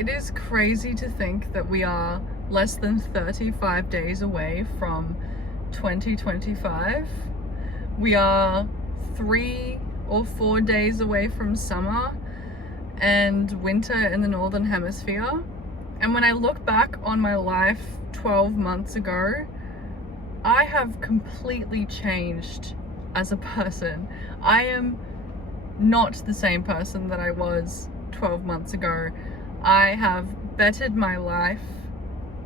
It is crazy to think that we are less than 35 days away from 2025. We are 3 or 4 days away from summer and winter in the Northern Hemisphere. And when I look back on my life 12 months ago, I have completely changed as a person. I am not the same person that I was 12 months ago. I have bettered my life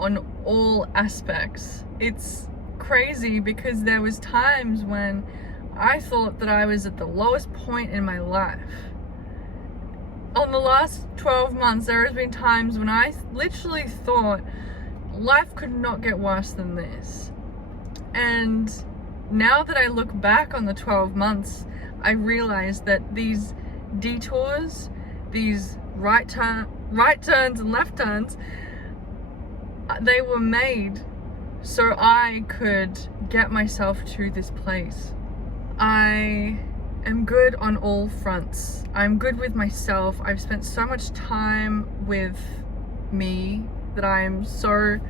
on all aspects. It's crazy because there was times when I thought that I was at the lowest point in my life. On the last 12 months, there has been times when I literally thought life could not get worse than this. And now that I look back on the 12 months, I realize that these detours, these right turns and left turns, they were made so I could get myself to this place. I am good on all fronts. I'm good with myself. I've spent so much time with me that I am so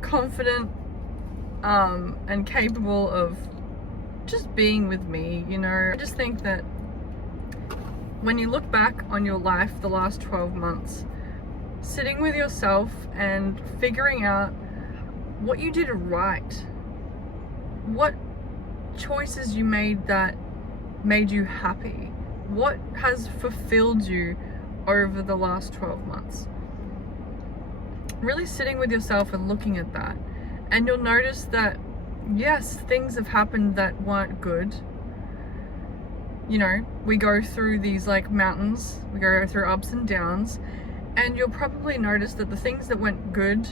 confident and capable of just being with me, you know. I just think that when you look back on your life the last 12 months, sitting with yourself and figuring out what you did right, what choices you made that made you happy, what has fulfilled you over the last 12 months. Really sitting with yourself and looking at that, and you'll notice that yes, things have happened that weren't good. You know, we go through these like mountains, we go through ups and downs, and you'll probably notice that the things that went good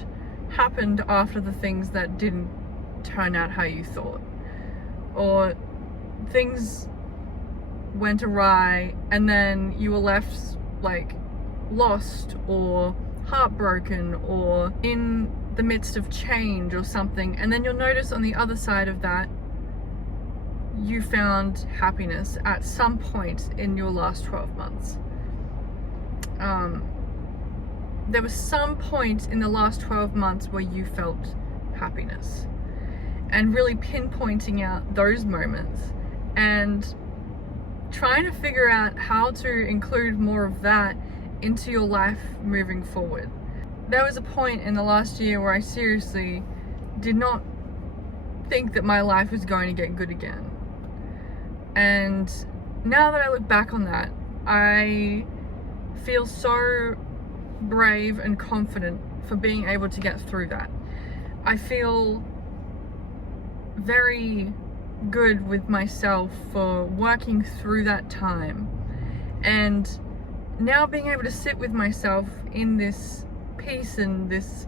happened after the things that didn't turn out how you thought, or things went awry and then you were left like lost or heartbroken or in the midst of change or something, and then you'll notice on the other side of that you found happiness at some point in your last 12 months. There was some point in the last 12 months where you felt happiness, and really pinpointing out those moments and trying to figure out how to include more of that into your life moving forward. There was a point in the last year where I seriously did not think that my life was going to get good again. And now that I look back on that, I feel so brave and confident for being able to get through that. I feel very good with myself for working through that time, and now being able to sit with myself in this peace and this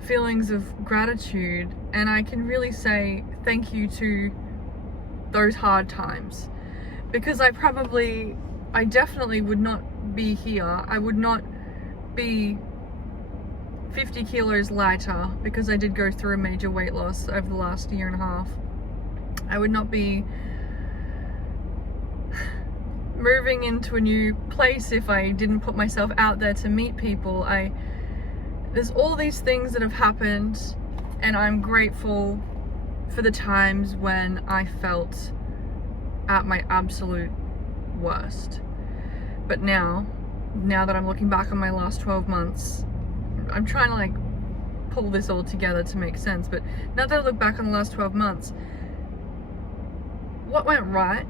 feelings of gratitude, and I can really say thank you to those hard times, because I definitely would not be here. I would not be 50 kilos lighter, because I did go through a major weight loss over the last year and a half. I would not be moving into a new place if I didn't put myself out there to meet people. There's all these things that have happened, and I'm grateful for the times when I felt at my absolute worst. But now that I'm looking back on my last 12 months, I'm trying to like pull this all together to make sense, but now that I look back on the last 12 months, what went right,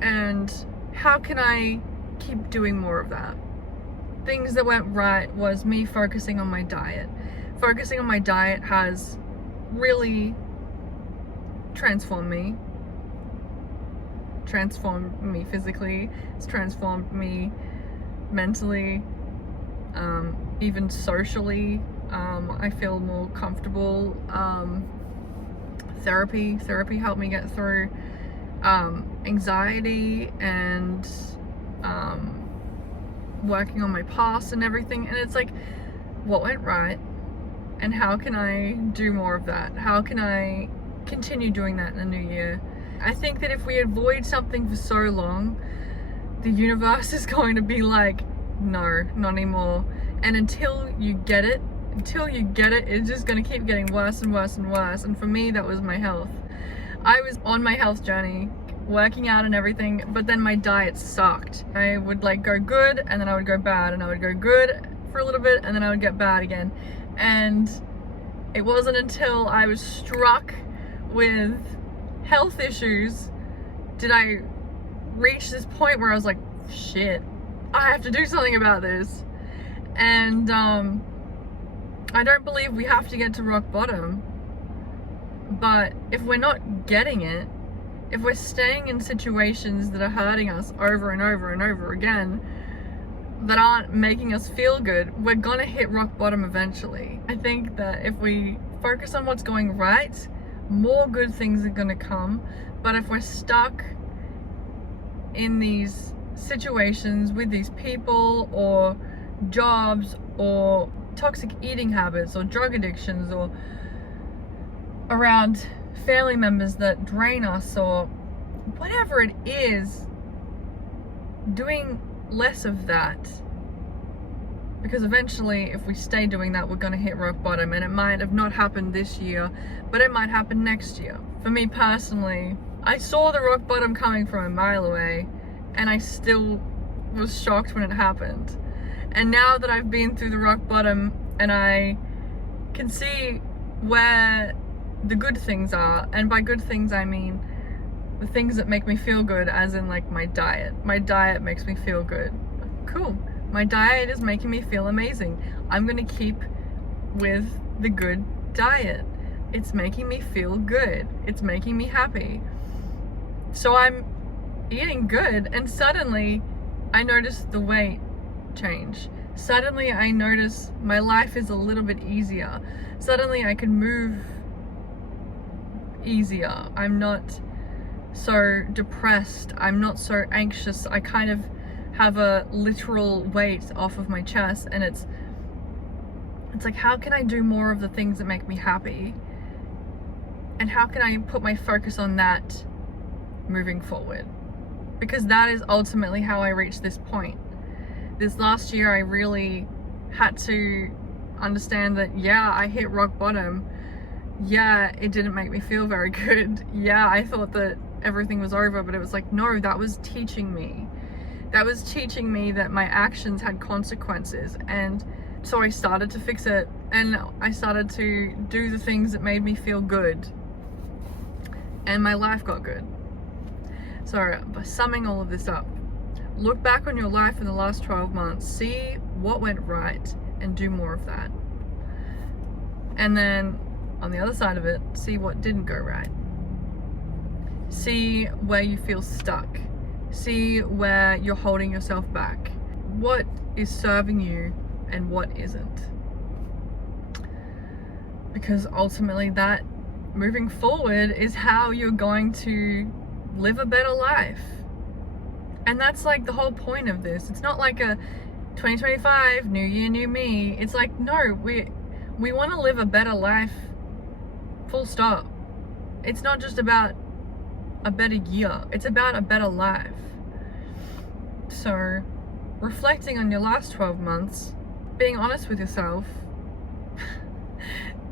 and how can I keep doing more of that? Things that went right was me focusing on my diet. Focusing on my diet has really transformed me physically, it's transformed me mentally, even socially. I feel more comfortable. Therapy helped me get through anxiety and working on my past and everything. And it's like, what went right, and how can I do more of that? How can I continue doing that in the new year? I think that if we avoid something for so long, the universe is going to be like, no, not anymore. And until you get it, it's just gonna keep getting worse and worse and worse. And for me, that was my health. I was on my health journey, working out and everything, but then my diet sucked. I would like go good and then I would go bad, and I would go good for a little bit and then I would get bad again. And it wasn't until I was struck with health issues did I reach this point where I was like, shit, I have to do something about this. And I don't believe we have to get to rock bottom, but if we're not getting it, if we're staying in situations that are hurting us over and over and over again, that aren't making us feel good, we're gonna hit rock bottom eventually. I think that if we focus on what's going right, more good things are gonna come. But if we're stuck in these situations with these people or jobs or toxic eating habits or drug addictions or around family members that drain us or whatever it is, doing less of that, because eventually if we stay doing that, we're going to hit rock bottom. And it might have not happened this year, but it might happen next year. For me personally, I saw the rock bottom coming from a mile away, and I still was shocked when it happened. And now that I've been through the rock bottom and I can see where the good things are, and by good things I mean the things that make me feel good, as in like my diet. My diet makes me feel good. Cool. My diet is making me feel amazing. I'm gonna keep with the good diet. It's making me feel good. It's making me happy. So I'm eating good, and suddenly I notice the weight change. Suddenly I notice my life is a little bit easier. Suddenly I can move easier. I'm not so depressed. I'm not so anxious. I kind of have a literal weight off of my chest, and it's like, how can I do more of the things that make me happy? And how can I put my focus on that moving forward? Because that is ultimately how I reached this point. This last year I really had to understand that, yeah, I hit rock bottom. Yeah, it didn't make me feel very good. Yeah, I thought that everything was over, but it was like, no, that was teaching me. That was teaching me that my actions had consequences. And so I started to fix it, and I started to do the things that made me feel good. And my life got good. So by summing all of this up, look back on your life in the last 12 months, see what went right and do more of that. And then on the other side of it, see what didn't go right. See where you feel stuck. See where you're holding yourself back. What is serving you and what isn't. Because ultimately that, moving forward, is how you're going to live a better life. And that's like the whole point of this. It's not like a 2025, new year, new me. It's like, no, we want to live a better life, full stop. It's not just about a better year, it's about a better life. So reflecting on your last 12 months, being honest with yourself,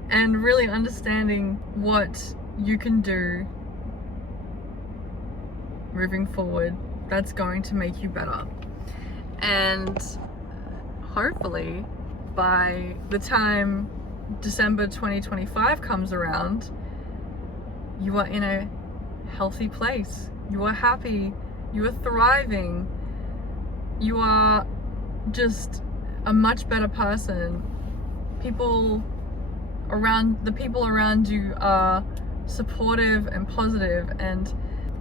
and really understanding what you can do moving forward, that's going to make you better. And hopefully by the time December 2025 comes around, you are in a healthy place. You are happy. You are thriving. You are just a much better person. The people around you are supportive and positive, and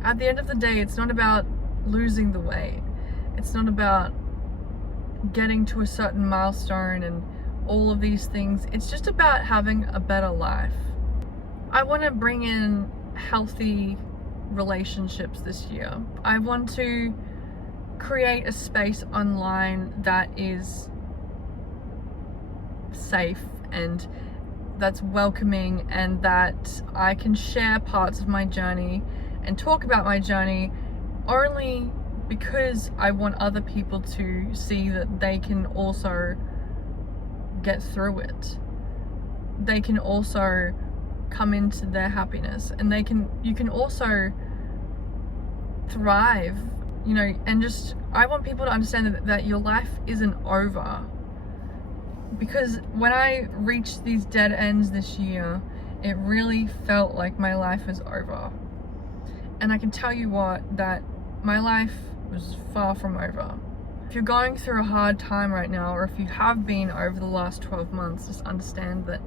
at the end of the day, it's not about losing the weight. It's not about getting to a certain milestone and all of these things. It's just about having a better life. I want to bring in healthy relationships this year. I want to create a space online that is safe and that's welcoming, and that I can share parts of my journey and talk about my journey only because I want other people to see that they can also get through it. They can also come into their happiness, and you can also thrive, you know, and just, I want people to understand that your life isn't over. Because when I reached these dead ends this year, it really felt like my life was over. And I can tell you what, that my life was far from over. If you're going through a hard time right now, or if you have been over the last 12 months, just understand that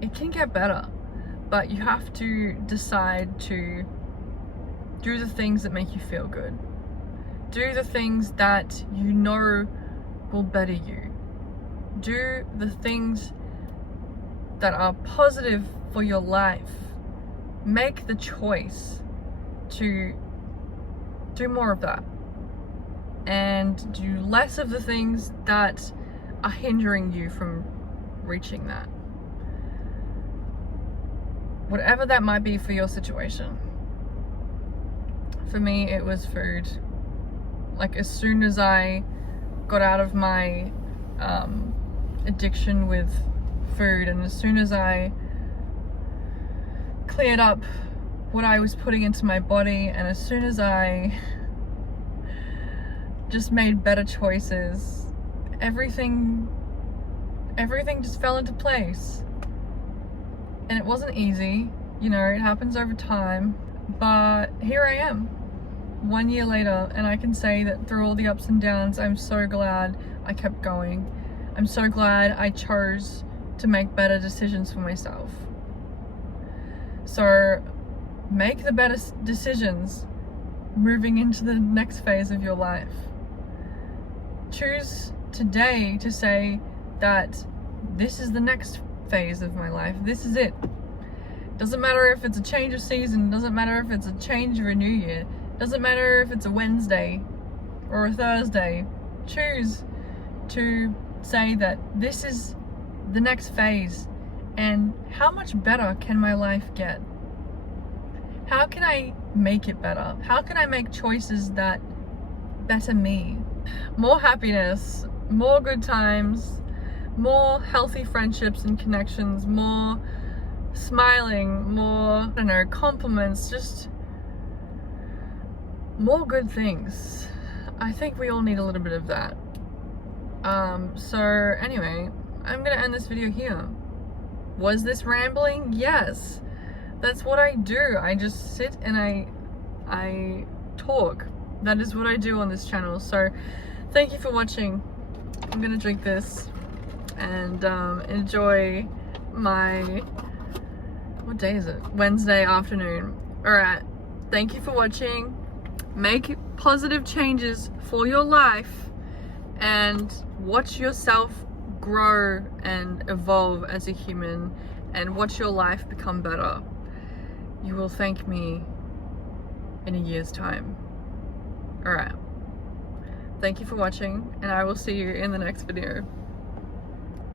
it can get better. But you have to decide to do the things that make you feel good. Do the things that you know will better you. Do the things that are positive for your life. Make the choice to do more of that, and do less of the things that are hindering you from reaching that. Whatever that might be for your situation. For me, it was food. Like, as soon as I got out of my addiction with food, and as soon as I cleared up what I was putting into my body, and as soon as I just made better choices, everything just fell into place. And it wasn't easy, you know, it happens over time, but here I am 1 year later, and I can say that through all the ups and downs, I'm so glad I kept going. I'm so glad I chose to make better decisions for myself. So make the better decisions moving into the next phase of your life. Choose today to say that this is the next phase of my life. This is it. Doesn't matter if it's a change of season, doesn't matter if it's a change of a new year, doesn't matter if it's a Wednesday or a Thursday. Choose to say that this is the next phase, and how much better can my life get? How can I make it better? How can I make choices that better me? More happiness, more good times, more healthy friendships and connections, more smiling, more, I don't know, compliments, just more good things. I think we all need a little bit of that. So anyway, I'm gonna end this video here. Was this rambling? Yes. That's what I do. I just sit and I talk. That is what I do on this channel. So thank you for watching. I'm gonna drink this and enjoy my, what day is it? Wednesday afternoon. Alright, thank you for watching. Make positive changes for your life and watch yourself grow and evolve as a human, and watch your life become better. You will thank me in a year's time. Alright. Thank you for watching, and I will see you in the next video.